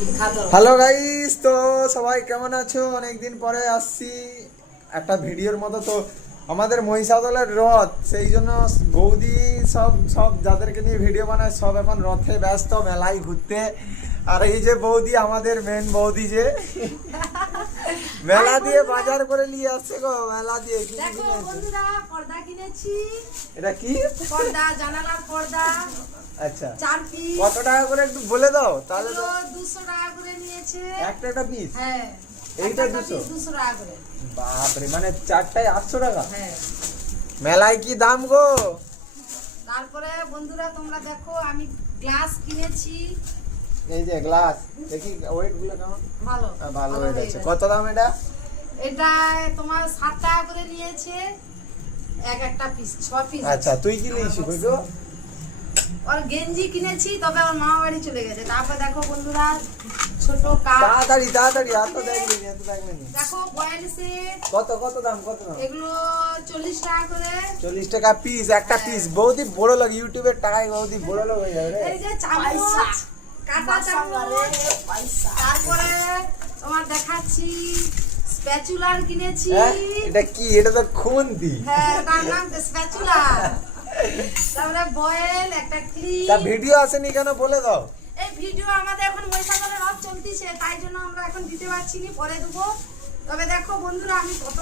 Hello guys, তো সবাই কেমন আছো? অনেকদিন পরে আসছি একটা ভিডিওর মতো। তো আমাদের মহিষাদলের রথ, সেই জন্য বৌদি সব সব যাদেরকে নিয়ে ভিডিও বানায় সব এখন রথে ব্যস্ত, মেলায় ঘুরতে। আর এই যে বৌদি, আমাদের মেন বৌদি, যে মেলা দিয়ে বাজার করে নিয়ে আসছে গো। মেলা দিয়ে কি দেখো বন্ধুরা, পর্দা কিনেছি। এটা কি পর্দা, জানালার পর্দা। আচ্ছা, 4 পিস। কত টাকা করে একটু বলে দাও তাহলে। তো 200 টাকা করে নিয়েছে একটা পিস। হ্যাঁ, এইটা একটা 200 200 টাকা করে। বাপরে, মানে চারটায় 800 টাকা। হ্যাঁ, মেলায় কি দাম গো? তারপরে বন্ধুরা তোমরা দেখো, আমি গ্লাস কিনেছি। এই যে গ্লাস, দেখি ওয়েট গুলো কেমন। ভালো ভালো হয়ে ওয়েট আছে। গেছে। কত দাম এটা? এটা তোমার 7 টাকা করে নিয়েছে একটা পিস, 6 পিস। আচ্ছা, তুই কি নিয়েছিস কইতো? আর গেঞ্জি কিনেছি, তবে আমার মামা বাড়ি চলে গেছে। তারপর দেখো বন্ধুরা, ছোট কাপ। তাড়াতাড়ি তাড়াতাড়ি, এত দেখবি না, এত দেখবি না। দেখো বয়েল সেট। কত কত দাম, কত দাম? এগুলো 40 টাকা করে। 40 টাকা পিস, একটা পিস। বৌদি বড় লোক, ইউটিউবের টাকায় বৌদি বড় লোক হয়ে যাবে রে। এই যে চামচ, কাঁটা চামচ। তারপরে তোমার দেখাচ্ছি স্প্যাচুলার কিনেছি। হ্যাঁ, এটা কি? এটা তো খুন্তি। হ্যাঁ, তার নাম স্প্যাচুলার। তারপরে বয়েল, একটা ক্লিপ। তা ভিডিও আসেনি কেন বলে দাও। এই ভিডিও আমাদের এখন মহিষাদলে রথ চলতেছে, তাই জন্য আমরা এখন দিতে পারছি না, পরে দেবো। তবে দেখো বন্ধুরা, আমি কত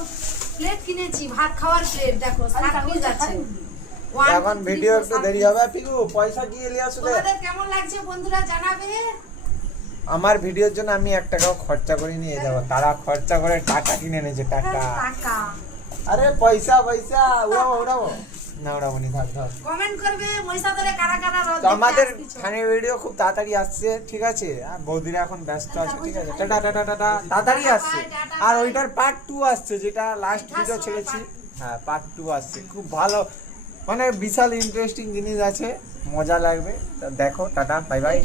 প্লেট কিনেছি, ভাত খাওয়ার প্লেট। দেখো 7 পিস আছে। এখন ভিডিও একটু দেরি হবে। পিকু, পয়সা কি এলি আসলে? তোমাদের কেমন লাগছে বন্ধুরা জানাবে। আমার ভিডিওর জন্য আমি 1 টাকাও খরচা করে নিয়ে যাবো। তারা খরচা করে টাকা কিনে এনেছে, টাকা। টাকা আরে পয়সা পয়সা উড়াবো উড়াবো না, উড়াবো নি, থাক থাক। কমেন্ট করবে মহিষাদলে কারা কারা রথ তো দেখতে আমাদের আসতেছো। ফানি ভিডিও খুব তাড়াতাড়ি আসছে, ঠিক আছে? আর বৌদিরা এখন ব্যস্ত আছে, ঠিক আছে? টাটা টাটা টাটা, তাড়াতাড়ি আসছে। আর ওইটার পার্ট 2 আসছে, যেটা লাস্ট ভিডিও ছেড়েছি। হ্যাঁ, পার্ট 2 আসছে, খুব ভালো, মানে বিশাল ইন্টারেস্টিং জিনিস আছে, মজা লাগবে। তা দেখো, টাটা, বাই বাই।